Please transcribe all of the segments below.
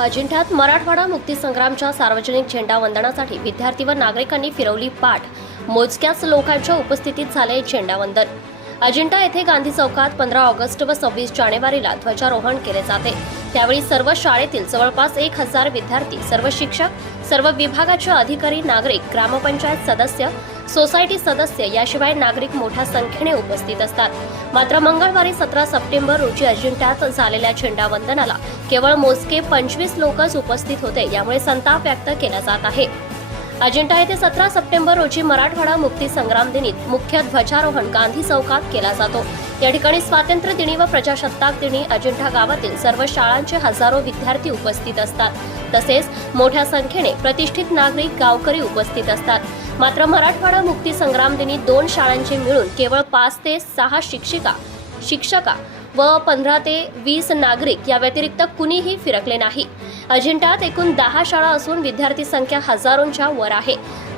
अजिंठ्यात मराठवाडा मुक्तीसंग्रामच्या सार्वजनिक झेंडा वंदनासाठी विद्यार्थी व नागरिकांनी फिरवली पाठ. मोजक्याच लोकांच्या उपस्थितीत झाले झेंडावंदन अजिंठा येथे गांधी चौकात पंधरा ऑगस्ट व सव्वीस जानेवारीला ध्वजारोहण केले जाते. त्यावेळी सर्व शाळेतील जवळपास एक हजार विद्यार्थी सर्व शिक्षक सर्व विभागाचे अधिकारी नागरिक ग्रामपंचायत सदस्य सोसायटी सदस्य याशिवाय नागरिक मोठ्या संख्येने उपस्थित असतात. मात्र मंगळवारी सतरा सप्टेंबर रोजी अजिंठ्यात झालेल्या झेंडावंदनाला केवळ मोजके पंचवीस लोकच उपस्थित होते यामुळे संताप व्यक्त केला जात आहे. अजिंठा येथे सतरा सप्टेंबर रोजी मराठवाडा मुक्ती संग्राम दिनी मुख्य ध्वजारोहण गांधी चौकात केला जातो. या ठिकाणी स्वातंत्र्य दिनी व प्रजासत्ताक दिनी अजिंठा गावातील सर्व शाळांचे हजारो विद्यार्थी उपस्थित असतात. तसेच मोठ्या संख्येने प्रतिष्ठित नागरिक गावकरी उपस्थित असतात. मात्र मराठवाडा मुक्ती संग्राम दिनी दोन शाळांचे मिळून केवळ पाच ते सहा शिक्षिका शिक्षका व पंधरा ते वीस नागरिक या व्यतिरिक्त कुणीही फिरकले नाही. अजिंठ्यात एकूण दहा शाळा असून विद्यार्थी संख्या हजारोंच्या वर आहे.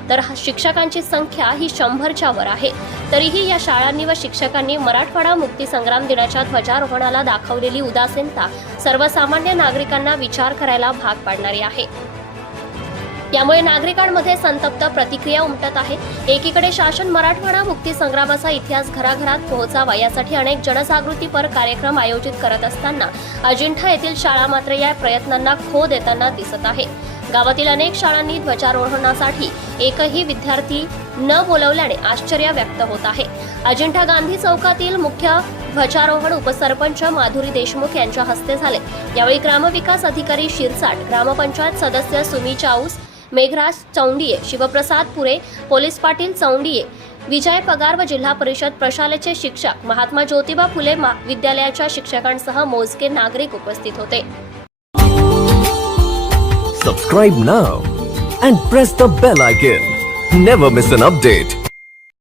तर शिक्षकांची संख्या ही शंभरच्या वर आहे. तरीही या शाळांनी व शिक्षकांनी मराठवाडा मुक्ती संग्राम दिनाच्या ध्वजारोहणाला दाखवलेली उदासीनता सर्वसामान्य नागरिकांना विचार करायला भाग पाडणारी आहे. यामुळे नागरिकांमध्ये संतप्त प्रतिक्रिया उमटत आहे. एकीकडे शासन मराठवाडा मुक्ती संग्रामाचा इतिहास घराघरात पोहोचावा यासाठी अनेक जनजागृतीपर कार्यक्रम आयोजित करत असताना अजिंठा येथील शाळा मात्र या प्रयत्नांना खो देताना दिसत आहे. गावातील अनेक शाळांनी ध्वजारोहणासाठी एकही विद्यार्थी न बोलवल्याने आश्चर्य व्यक्त होत आहे. अजिंठा गांधी चौकातील मुख्य ध्वजारोहण उपसरपंच माधुरी देशमुख यांच्या हस्ते झाले. यावेळी ग्रामविकास अधिकारी शिरसाट ग्रामपंचायत सदस्य सुमी चाऊस मेघराज चौंडिये शिवप्रसाद पुरे पोलीस पाटील चौंडिये विजय पगार व जिल्हा परिषद प्रशालेचे शिक्षक महात्मा ज्योतिबा फुले विद्यालयाच्या शिक्षकांसह मोजके नागरिक उपस्थित होते. Subscribe now and press the bell icon never miss an update